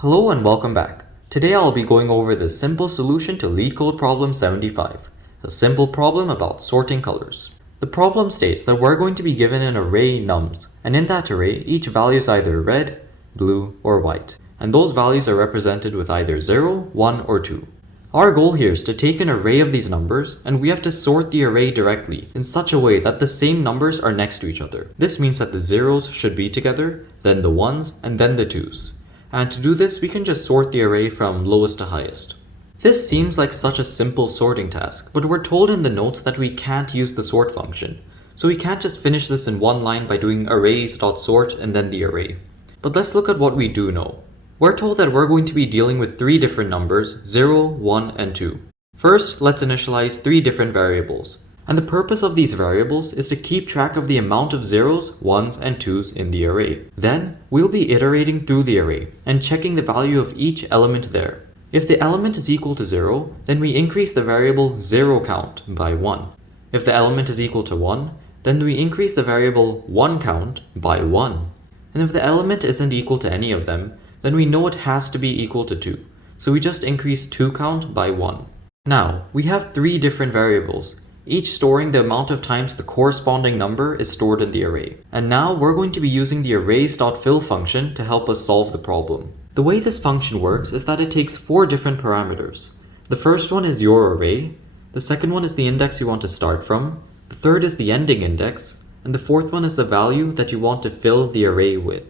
Hello and welcome back. Today I'll be going over the simple solution to LeetCode Problem 75, a simple problem about sorting colors. The problem states that we're going to be given an array nums, and in that array each value is either red, blue, or white, and those values are represented with either 0, 1, or 2. Our goal here is to take an array of these numbers, and we have to sort the array directly in such a way that the same numbers are next to each other. This means that the zeros should be together, then the ones, and then the twos. And to do this, we can just sort the array from lowest to highest. This seems like such a simple sorting task, but we're told in the notes that we can't use the sort function. So we can't just finish this in one line by doing arrays.sort and then the array. But let's look at what we do know. We're told that we're going to be dealing with three different numbers, 0, 1, and 2. First, let's initialize three different variables. And the purpose of these variables is to keep track of the amount of zeros, ones, and twos in the array. Then, we'll be iterating through the array and checking the value of each element there. If the element is equal to 0, then we increase the variable 0count by 1. If the element is equal to 1, then we increase the variable 1count by 1. And if the element isn't equal to any of them, then we know it has to be equal to 2. So we just increase 2count by 1. Now, we have three different variables, each storing the amount of times the corresponding number is stored in the array. And now we're going to be using the arrays.fill function to help us solve the problem. The way this function works is that it takes four different parameters. The first one is your array, the second one is the index you want to start from, the third is the ending index, and the fourth one is the value that you want to fill the array with.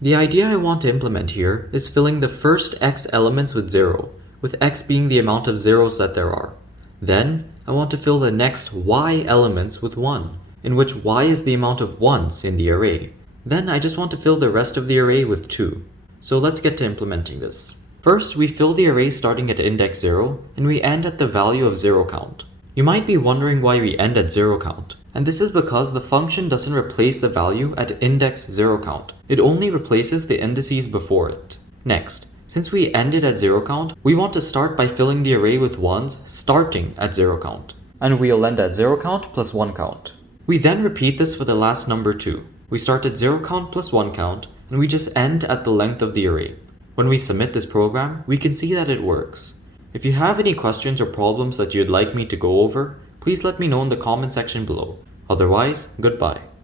The idea I want to implement here is filling the first x elements with 0, with x being the amount of zeros that there are. Then, I want to fill the next y elements with 1, in which y is the amount of ones in the array. Then I just want to fill the rest of the array with 2. So let's get to implementing this. First, we fill the array starting at index 0, and we end at the value of 0count. You might be wondering why we end at 0count. And this is because the function doesn't replace the value at index 0count. It only replaces the indices before it. Next, since we ended at 0count, we want to start by filling the array with ones starting at 0count. And we'll end at 0count plus 1count. We then repeat this for the last number 2. We start at 0count plus 1count, and we just end at the length of the array. When we submit this program, we can see that it works. If you have any questions or problems that you'd like me to go over, please let me know in the comment section below. Otherwise, goodbye.